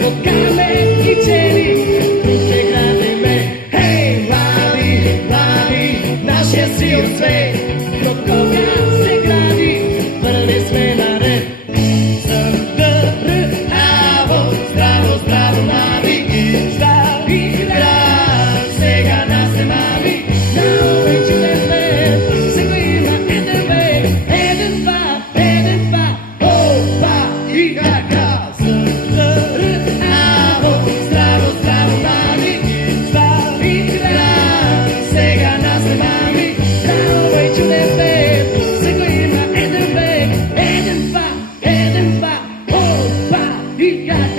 Toccarle i cieli, tutte grandi in me. Hey, Wally, nascesti un sve, Prokoga se gradi, prvi smenare. Zdravo, mali, zdravi, se ga nas mali. Now već ne sve, seguima eden pa, opa, i kaka. He got